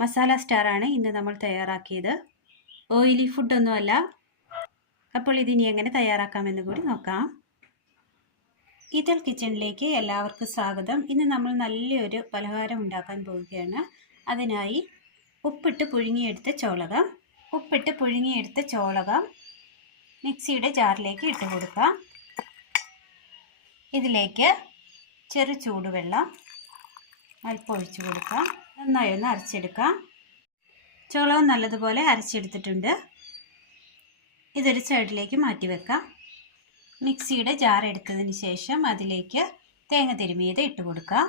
മസാല സ്റ്റാറാണ് ഇന്ന് നമ്മൾ തയ്യാറാക്കിയത്. ഓയിലി ഫുഡൊന്നുമല്ല. അപ്പോൾ ഇതിനി എങ്ങനെ തയ്യാറാക്കാമെന്ന് കൂടി നോക്കാം. ഈതൽ കിച്ചണിലേക്ക് എല്ലാവർക്കും സ്വാഗതം. ഇന്ന് നമ്മൾ നല്ലൊരു പലഹാരം ഉണ്ടാക്കാൻ പോവുകയാണ്. അതിനായി ഉപ്പിട്ട് പുഴുങ്ങിയെടുത്ത ചോളകം മിക്സിയുടെ ജാറിലേക്ക് ഇട്ട് കൊടുക്കാം. ഇതിലേക്ക് ചെറു ചൂടുവെള്ളം അല്പം ഒഴിച്ചു കൊടുക്കാം. നന്നായി ഒന്ന് അരച്ചെടുക്കാം. ചോളകം നല്ലതുപോലെ അരച്ചെടുത്തിട്ടുണ്ട്. ഇതൊരു സൈഡിലേക്ക് മാറ്റി വെക്കാം. മിക്സിയുടെ ജാർ എടുത്തതിന് ശേഷം അതിലേക്ക് തേങ്ങ തിരുമിയത് ഇട്ട് കൊടുക്കാം.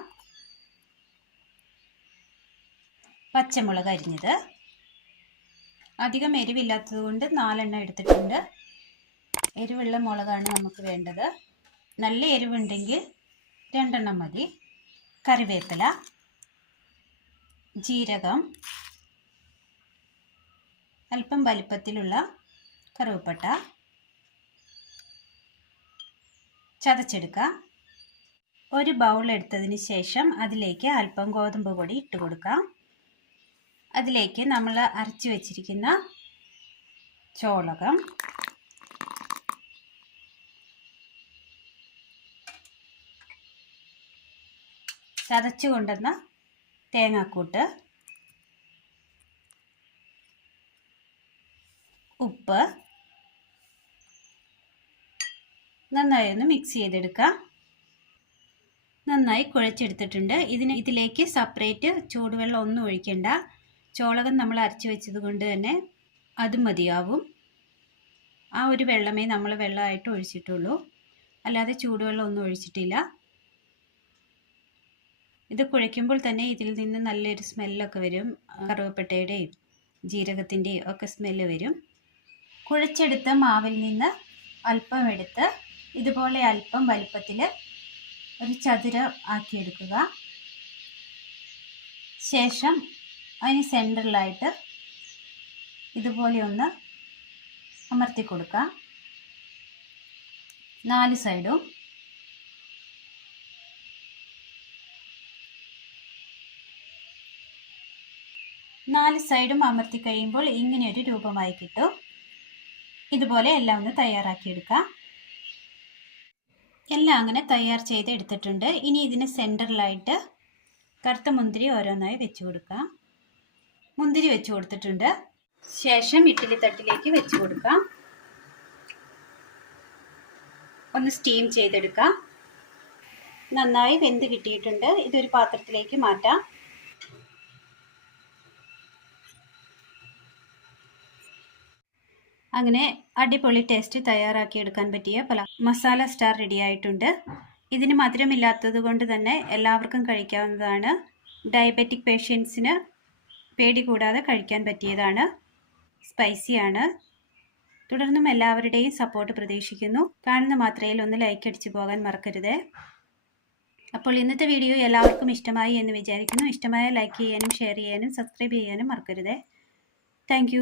പച്ചമുളക് അരിഞ്ഞത്, അധികം എരിവില്ലാത്തത് കൊണ്ട് 4 എണ്ണം എടുത്തിട്ടുണ്ട്. എരിവുള്ള മുളകാണ് നമുക്ക് വേണ്ടത്. നല്ല എരിവുണ്ടെങ്കിൽ 2 എണ്ണം മതി. കറിവേപ്പില, ജീരകം, അല്പം വലിപ്പത്തിലുള്ള കറുവപ്പട്ട ചതച്ചെടുക്കാം. ഒരു ബൗൾ എടുത്തതിന് ശേഷം അതിലേക്ക് അല്പം ഗോതമ്പ് പൊടി ഇട്ട് കൊടുക്കാം. അതിലേക്ക് നമ്മൾ അരച്ചു വെച്ചിരിക്കുന്ന ചോളകം, ചതച്ചു കൊണ്ടുവന്ന തേങ്ങാക്കൂട്ട്, ഉപ്പ് നന്നായി ഒന്ന് മിക്സ് ചെയ്തെടുക്കാം. നന്നായി കുഴച്ചെടുത്തിട്ടുണ്ട്. ഇതിലേക്ക് സെപ്പറേറ്റ് ചൂടുവെള്ളം ഒന്നും ഒഴിക്കണ്ട. ചോളകം നമ്മൾ അരച്ചു വെച്ചത് കൊണ്ട് തന്നെ അത് മതിയാവും. ആ ഒരു വെള്ളമേ നമ്മൾ വെള്ളമായിട്ട് ഒഴിച്ചിട്ടുള്ളൂ, അല്ലാതെ ചൂടുവെള്ളം ഒന്നും ഒഴിച്ചിട്ടില്ല. ഇത് കുഴയ്ക്കുമ്പോൾ തന്നെ ഇതിൽ നിന്ന് നല്ലൊരു സ്മെല്ലൊക്കെ വരും. കറുവപ്പട്ടയുടെയും ജീരകത്തിൻ്റെയും ഒക്കെ സ്മെല്ല് വരും. കുഴച്ചെടുത്ത മാവിൽ നിന്ന് അല്പം എടുത്ത് ഇതുപോലെ അല്പം വലിപ്പത്തിൽ ഒരു ചതുരം ആക്കിയെടുക്കുക. ശേഷം അതിന് സെൻറ്ററിലായിട്ട് ഇതുപോലെ ഒന്ന് അമർത്തി കൊടുക്കാം. 4 സൈഡും. അമർത്തി കഴിയുമ്പോൾ ഇങ്ങനെയൊരു രൂപമായി കിട്ടും. ഇതുപോലെ എല്ലാം ഒന്ന് തയ്യാറാക്കിയെടുക്കാം. എല്ലാം അങ്ങനെ തയ്യാർ ചെയ്ത് എടുത്തിട്ടുണ്ട്. ഇനി ഇതിന് സെൻറ്ററിലായിട്ട് കറുത്ത മുന്തിരി ഓരോന്നായി വെച്ച് കൊടുക്കാം. മുന്തിരി വെച്ച് കൊടുത്തിട്ടുണ്ട്. ശേഷം ഇഡ്ഡലി തട്ടിലേക്ക് വെച്ച് കൊടുക്കാം. ഒന്ന് സ്റ്റീം ചെയ്തെടുക്കാം. നന്നായി വെന്ത് കിട്ടിയിട്ടുണ്ട്. ഇതൊരു പാത്രത്തിലേക്ക് മാറ്റാം. അങ്ങനെ അടിപൊളി ടേസ്റ്റ് തയ്യാറാക്കിയെടുക്കാൻ പറ്റിയ മസാല സ്റ്റാർ റെഡി ആയിട്ടുണ്ട്. ഇതിന് മധുരമില്ലാത്തത് കൊണ്ട് തന്നെ എല്ലാവർക്കും കഴിക്കാവുന്നതാണ്. ഡയബറ്റിക് പേഷ്യൻസിന് പേടി കൂടാതെ കഴിക്കാൻ പറ്റിയതാണ്. സ്പൈസിയാണ്. തുടർന്നും എല്ലാവരുടെയും സപ്പോർട്ട് പ്രതീക്ഷിക്കുന്നു. കാണുന്ന മാത്രയിൽ ഒന്ന് ലൈക്ക് അടിച്ചു പോകാൻ മറക്കരുത്. അപ്പോൾ ഇന്നത്തെ വീഡിയോ എല്ലാവർക്കും ഇഷ്ടമായി എന്ന് വിചാരിക്കുന്നു. ഇഷ്ടമായ ലൈക്ക് ചെയ്യാനും ഷെയർ ചെയ്യാനും സബ്സ്ക്രൈബ് ചെയ്യാനും മറക്കരുത്. താങ്ക്